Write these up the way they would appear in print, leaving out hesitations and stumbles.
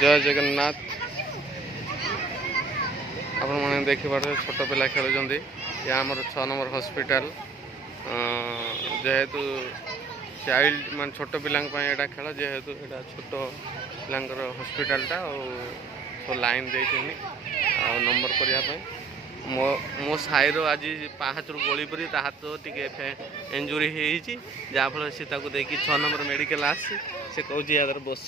जय जगन्नाथ। आपण मैंने देखिए छोट पिला खेलुंट ये आम 6 नंबर हॉस्पिटल जेहेतु चाइल्ड मान छोट पिला खेल जेहेतु यहाँ छोट पिलांकर हॉस्पिटलटा और लाइन दे नंबर करने मो मो साईर आज पाहाचर गली पड़ी हाथ टी इंजुरी होफल सी 6 नंबर मेडिकल आसी से कौन याद बस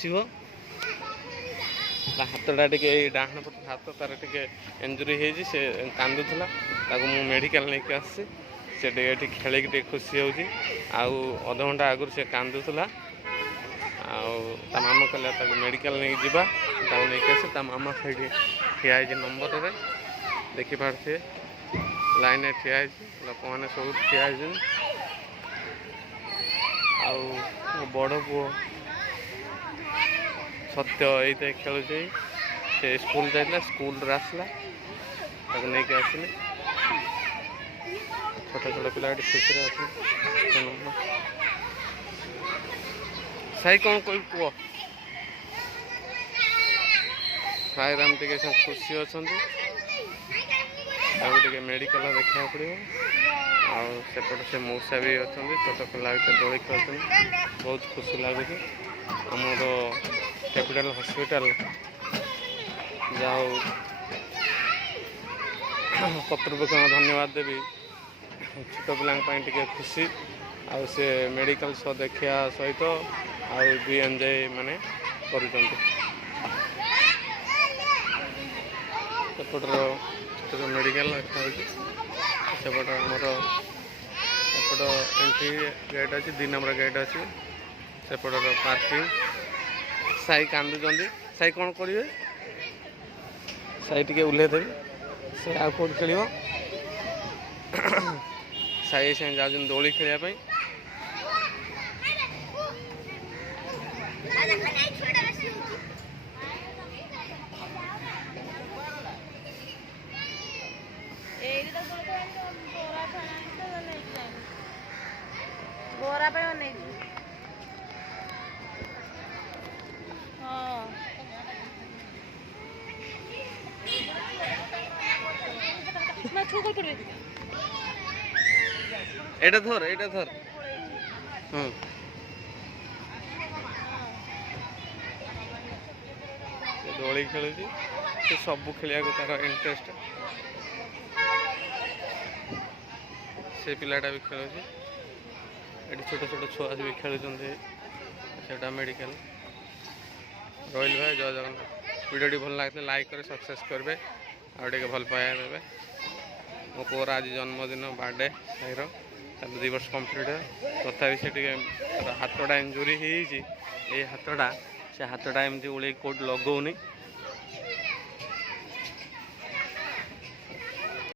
हाथटा टे डाण पट हाथ तार टे इंजुरी से कांदुला मु मेडिकल लेके आसी से खेल खुशी हो अध घंटा आगुरी से कांदुला मामा कहला मेडिकल नहीं जावा नहीं आस मामा से ठिया नंबर रे देखिपे लाइन ठिया लोक मैंने सब ठिया बड़ पुओ सत्य ये खेलु से स्कूल जाइला स्कूल आसला नहीं आसने छोट छोट पिला खुशी अच्छे साई कौन कोई पुओ साई राम टे खुशी अच्छा मेडिकल देखा पड़ो आउट से मौसा भी अच्छा छोट पिला दोली खेल बहुत खुशी लगुच आमर कैपिटल हॉस्पिटल जाओ कर्तृपक्ष धन्यवाद देवी छोट पिला खुशी आउ से मेडिकल सह देखा सहित आउ भी एंजॉय माने करुँच सेपटर छोट मेडिकल सेपट आमर एपट एंट्री गेट अच्छी 2 नंबर गेट अच्छी सेपटर पार्किंग साई कांदुंट साई कौन करेंगे साई टे ओह्लैदेवी से आउ कौट खेल साई से जाऊँ दोली खेलने बोरा पे नहीं एटा धर दोली खेलु से सब खेलिया तार इंटरेस्ट से पिलाटा भी खेलु ये छोट छोट छुआ भी खेलुँचा मेडिकल रोहिल भाई जय जगन्नाथ वीडियो भल लगे लाइक करे सक्सेस करेंगे आगे भल पाया देवे मो पुअर आज जन्मदिन बर्थडे साईर 2 वर्ष कंप्लीट तथा से हाथटा इंजुरी ये हाथटा से हाथटा एमती उड़े कौट लगौनी